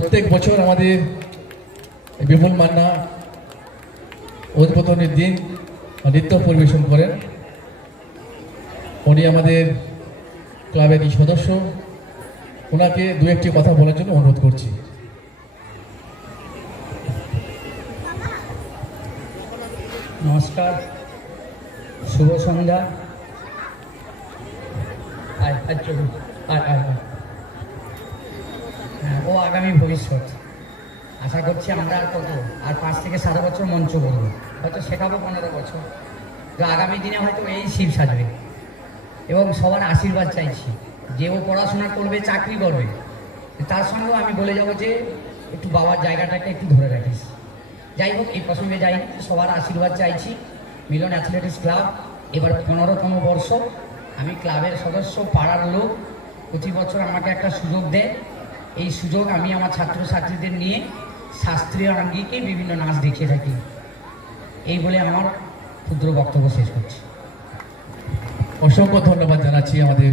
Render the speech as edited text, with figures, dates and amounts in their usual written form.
প্রত্যেক বছর আমাদের বিপুল মান্না উদ্বোধনের দিন নৃত্য পরিবেশন করেন। উনি আমাদের ক্লাবেরই সদস্য, ওনাকে দু একটি কথা বলার জন্য অনুরোধ করছি। নমস্কার, শুভ সন্ধ্যা। হ্যাঁ, ও আগামী ভবিষ্যৎ। আশা করছি আমরা আর 5 থেকে 7 বছর মঞ্চ করবো, হয়তো শেখাবো 15 বছর, তো আগামী দিনে হয়তো এই শিব সাজবে। এবং সবার আশীর্বাদ চাইছি, যে ও পড়াশোনা করবে, চাকরি করবে, তার সঙ্গেও আমি বলে যাবো যে একটু বাবার জায়গাটাকে একটু ধরে রাখিস। যাই হোক, এই প্রসঙ্গে যাই, সবার আশীর্বাদ চাইছি। মিলন অ্যাথলেটিক্স ক্লাব এবার 15তম বর্ষ। আমি ক্লাবের সদস্য, পাড়ার লোক, প্রতি বছর আমাকে একটা সুযোগ দেয়। এই সুযোগ আমি আমার ছাত্রছাত্রীদের নিয়ে শাস্ত্রীয় আঙ্গিকে বিভিন্ন নাচ দেখিয়ে থাকি। এই বলে আমার ক্ষুদ্র বক্তব্য শেষ করছি। অসংখ্য ধন্যবাদ জানাচ্ছি আমাদের